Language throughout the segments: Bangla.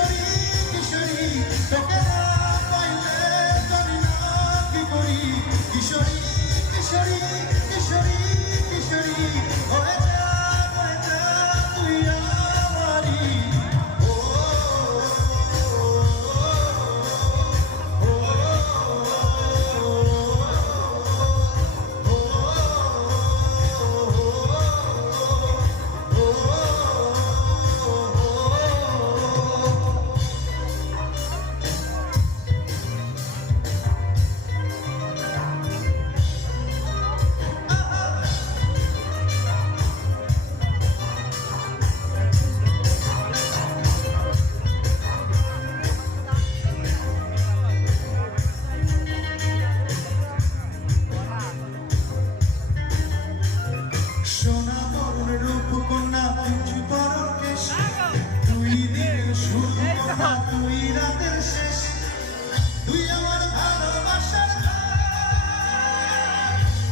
কিশোরী কিশোরী তোকে না পাইলে জানি না কি করি কিশোরী কিশোরী কিশোরী কিশোরী হয়ে যা তুই আমারি ও সোনা মরণ রূপ কন্যা তুই বড় কেশ তুই দিনের শুরু কথা তুই রাতের শেষ তুই আমার ভালোবাসার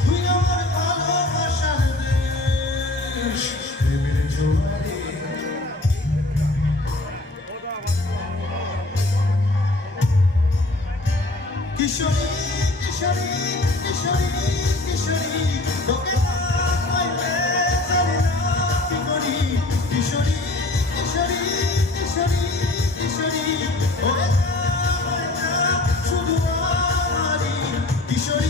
তুই আমার ভালোবাসার দেশ প্রেমের জোয়ারে কিশোরী কিশোরী কিশোরী কিশোরী তোকে না পাইলে জানি না কি করি কিশোরী কিশোরী কিশোরী কিশোরী হয়ে যা শুধু আমারই কিশোরী